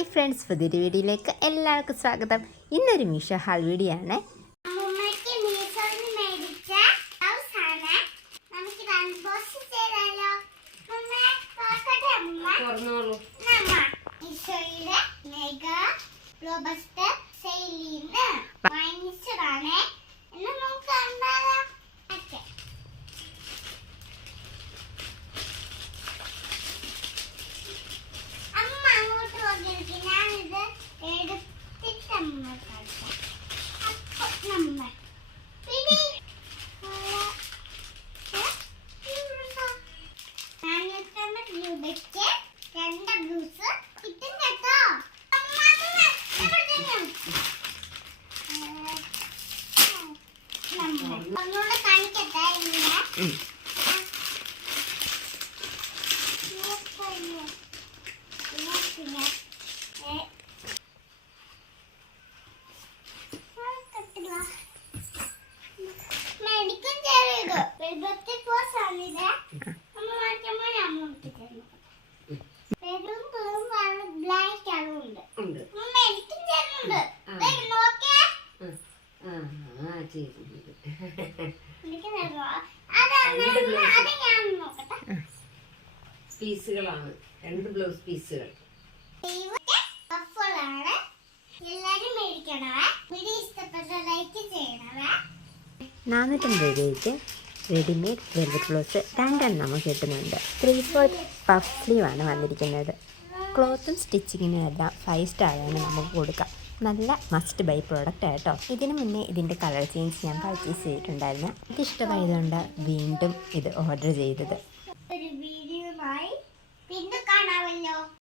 Hi friends, പുതിയൊരു വീഡിയോയിലേക്ക് എല്ലാവർക്കും സ്വാഗതം. ഇന്നൊരു മീഷോ ഹാൾ വീഡിയോ ആണ്. പീസുകളാണ്, 2 ബ്ലൗസ് പീസുകൾ. 450 രൂപയ്ക്ക് റെഡിമെയ്ഡ് വെൽവെറ്റ് ബ്ലൗസ് 2 നമുക്ക് കിട്ടുന്നുണ്ട്. 3/4 പഫ് സ്ലീവാണ് വന്നിരിക്കുന്നത്. ക്ലോത്തും സ്റ്റിച്ചിങ്ങിനും എല്ലാം 5 സ്റ്റാറാണ് നമുക്ക് കൊടുക്കാം. നല്ല മസ്റ്റ് ബൈ പ്രോഡക്റ്റ് ആയിട്ടോ. ഇതിനു മുന്നേ ഇതിൻ്റെ കളർ ചേഞ്ച് ഞാൻ പർച്ചേസ് ചെയ്തിട്ടുണ്ടായിരുന്നു. എനിക്കിഷ്ടമായതുകൊണ്ട് വീണ്ടും ഇത് ഓർഡർ ചെയ്തത്. ഒരു വീഡിയോയുമായി പിന്നെ കാണാമല്ലോ.